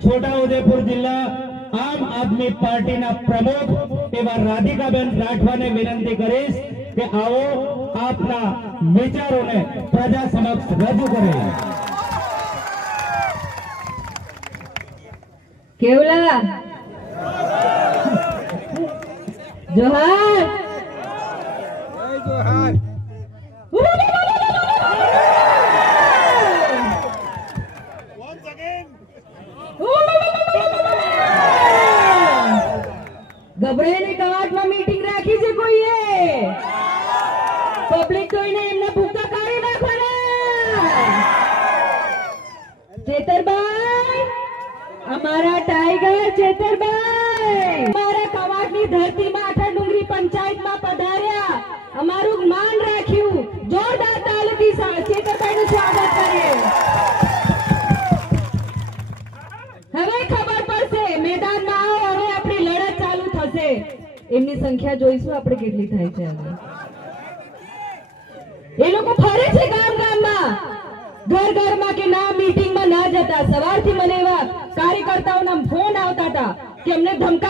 છોટાઉદેપુર જિલ્લા આમ આદમી પાર્ટીના પ્રમુખ એવા રાધિકાબેન રાઠવાને વિનંતી કરીશ કે આવો આપના વિચારોને પ્રજા સમક્ષ રજૂ કરે કેવલા? જોહાર! ગબડેની કવાટમાં મીટિંગ રાખી છે કોઈએ? પબ્લિક તો એને એમને ભૂકા કાઢી નાખવાના. ચેતરભાઈ, અમારા ટાઈગર ચેતરભાઈ. અમારા કવાટની ધરતીમાં આઠા ડુંગરી પંચાયતમાં એમની સંખ્યા જોઈશું આપણે કેટલી થાય છે હવે એ લોકો ફરે છે ગામ ગામમાં. ઘર ઘરમાં કે ના મીટિંગમાં ના જતા. સવારથી મને એવા કાર્યકર્તાઓના ફોન આવતા હતા કે અમને ધમકાવે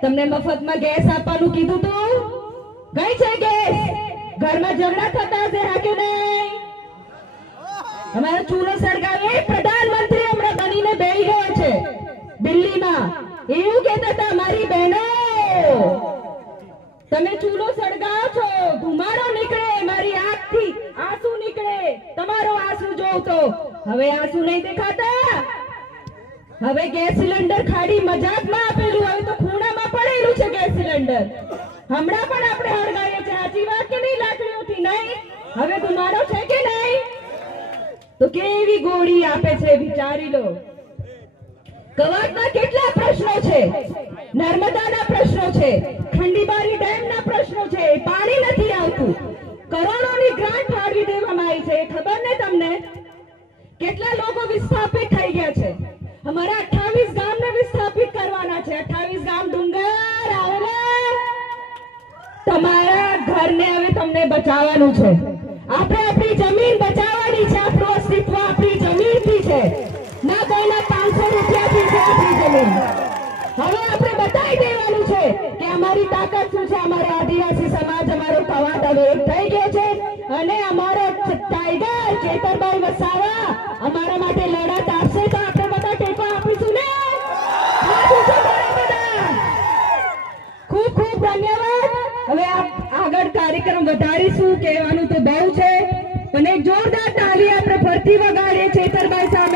તમને મફતમાં ગેસ આપવાનું કીધું તું? ગઈ છે ગેસ? ઘરમાં ઝઘડા થતા હશે, હા નહીં? અમારો ચૂલો સળગાવે પ્રધાનમંત્રી હમણાં બનીને બેહી ગયો છે. દિલ્હીમાં. એવું કહેતા હતા, મારી બહેનો, તમે ચૂલો સળગાવો છો, ધુમાડો નીકળે, મારી આંખથી આંસુ નીકળે, તમારો આંસુ જોઉં તો. હવે આંસુ નહીં દેખાતા? હવે ગેસ સિલિન્ડર ખાડી મજાકમાં આપેલું હવે તો પડેલું ગેસ હમણાં પણ આપણે હળગાવીએ છીએ. સાચી વાત કે નહીં લાકડીઓથી નહીં. હવે ધુમાડો છે કે નહીં? તો કેવી ગોળી આપે છે, વિચારી લો. કવાટના કેટલા પ્રશ્નો છે? નર્મદાના પ્રશ્નો છે. ખંડીબારી ડેમના પ્રશ્નો છે. પાણી નથી આવતું. કરોડોની ગ્રાન્ટ ફાળવી દેવામાં આવી છે. ખબર ને તમને? કેટલા લોકો વિસ્થાપિત થઈ ગયા છે? અમારા 28 ગામને વિસ્થાપિત તમારા ઘરને હવે તમને બચાવવાનું છે. આપણે આપણી જમીન બચાવવાની છે, આપણું અસ્તિત્વ આપણી જમીનથી છે. ના કોઈના પાંચસો રૂપિયાથી છે આપણી જમીન. હવે આપણે બતાવી દેવાનું છે કે અમારી તાકાત શું છે, અમારો આદિવાસી સમાજ, અમારો કવાટ હવે એક થઈ ગયો છે. અને અમારો ટાઈગર ચેતરભાઈ વસાવા કાર્યક્રમ વધારીશું કહેવાનું તો બહુ છે. અને જોરદાર તાલી આપણે ફરતી વગાડીએ ચેતરભાઈ સામે.